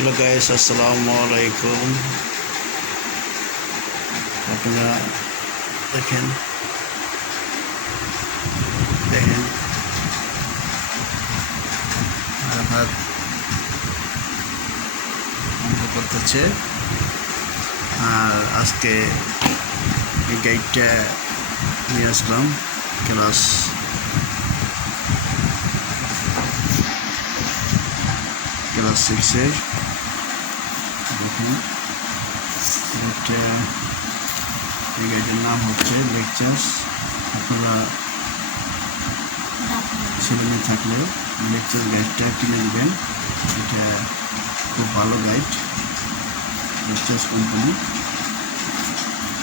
Hello guys, আসসালামু আলাইকুম। আপনারা দেখেন দেখেন আরাফাত অঙ্ক করতেছে। আর আজকে এই গাইডটা নিয়ে আসলাম ক্লাস সিক্সের। দেখুন এই গাইডের নাম হচ্ছে লেকচার্স। আপনারা ছেলে থাকলে লেকচার গাইডটা কিনে নেবেন। এটা খুব ভালো guide, lectures company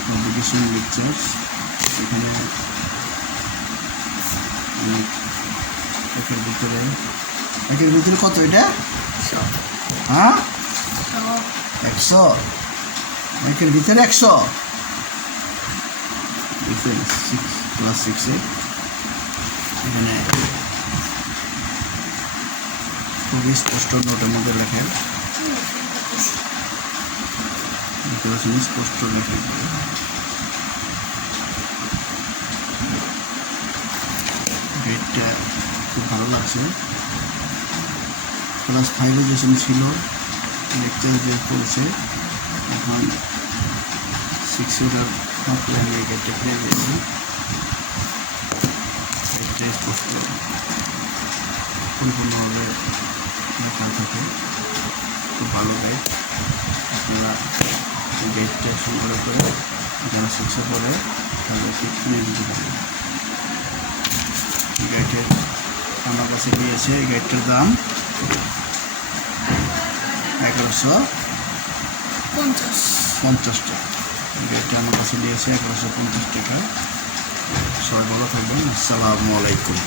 publication lectures. এখানে একের ভিতরে কত এটা? হ্যাঁ, 100। একের ভিতরে 100। ক্লাস 6-এ এখানে খুবই স্পষ্ট নোটের মধ্যে লেখেন, স্পষ্ট লেখেন। গাইডটা খুব ভালো লাগছে। ক্লাস 5-এ যেসব ছিল লেকচার যে পড়ছে, এখন 6-এর টপ লাইনে গাইডটা পেয়ে গেছি। গাইডটা স্পষ্ট সম্পূর্ণভাবে লেখা থাকে, খুব ভালো গাইড। আপনারা এই গাইডটা সংগ্রহ করে যারা 6-এ পড়ে তাদেরকে কিনে দিতে পারেন। এই গাইডের আমার কাছে গিয়েছে। এই গাইডটার দাম 1150 টাকা। এই গাইডটা আমার কাছে নিয়েছে 1150 টাকা। সবাই ভালো থাকবেন। আসসালামু আলাইকুম।